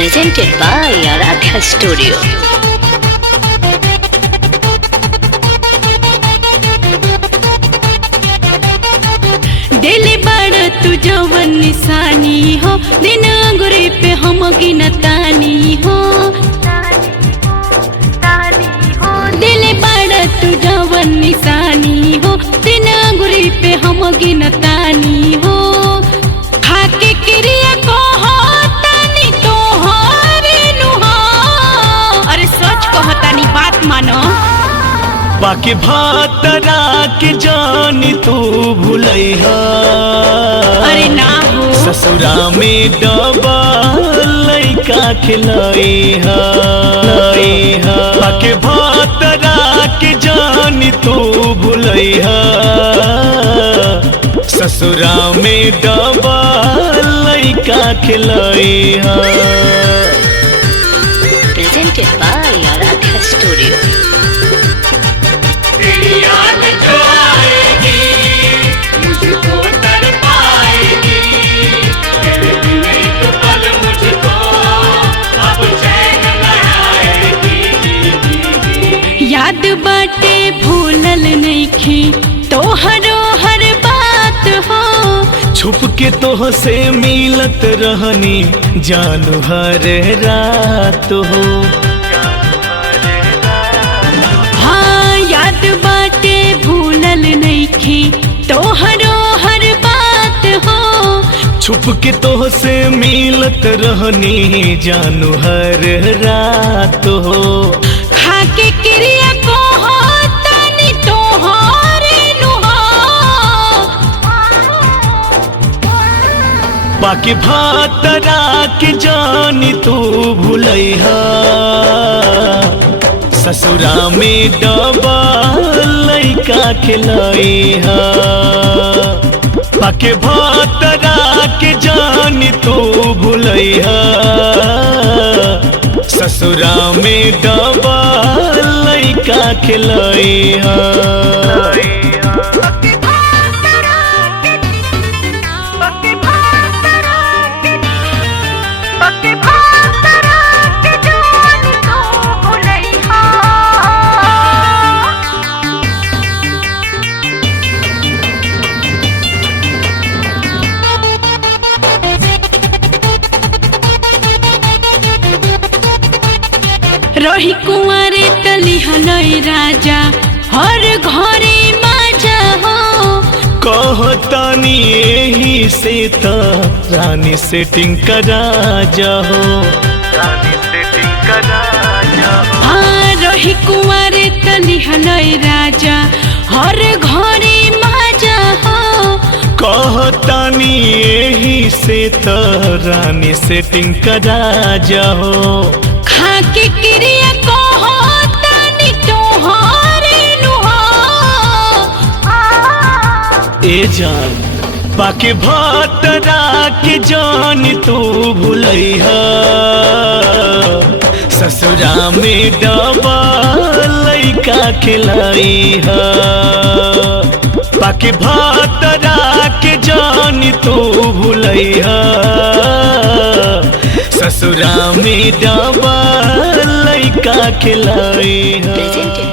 presented by Aradhya Studio. दिल बड़ा तू जवन निशानी हो, दिन अंगुरी पे हम गिनतानी हो। दिल बड़ा तू जवन निशानी हो, दिन अंगुरी पे हम गिनतानी हो। खाके क्रिया को हो तानी तो हो रे नुहा। अरे सच कहो तानी, बात मानो। बाकी भातरा के जानी तू भूलैहा। अरे ना हो। ससुरा में डबा लइका खिलैहा। बाकी भातरा के जानी तू भूलैहा। ससुरा में डबा लइका खिलैहा। Presented by Aradhya Studio. याद जो आएगी मुझको तड़पाएगी, तेरे बिन एक पल मुझको अब चैन न आएगी। याद बाटे भूलल नइखी तोहरो हर बात हो। छुप के तोह से मिलत रहनी जानू हर रात हो। याद बाटे भूलल नइखी तोहरो हर बात हो। छुप के तोह से मिलत रहनी जानू हर रात हो। खाके क्रिया को हो तानी तोहरे नुहा। बाकी भातरा के जानी तू भूलैहा। ससुरा में डबा लइका खिलैहा। बाकी भातरा के जानी तू भूलैहा। ससुरा में डबा लइका खिलैहा। रही कुंवारे तलिहलई राजा हर घरे माजा हो। कहतानी यही से त रानी सेटिंग करा जाहो। रानी सेटिंग करा जाहो। हाँ रही कुंवारे तलिहलई राजा हर घरे माजा हो। कहतानी यही से त रानी सेटिंग करा जाहो। खाके क्रिया को हो तानी तोहरे नुहा। ए जान बाकी भातरा के जान तू भूलैहा। ससुरा में डबा लइका खिलैहा। बाकी भातरा के जान तू भूलैहा। ससुरा में डबा लइका खिलैहा। Presented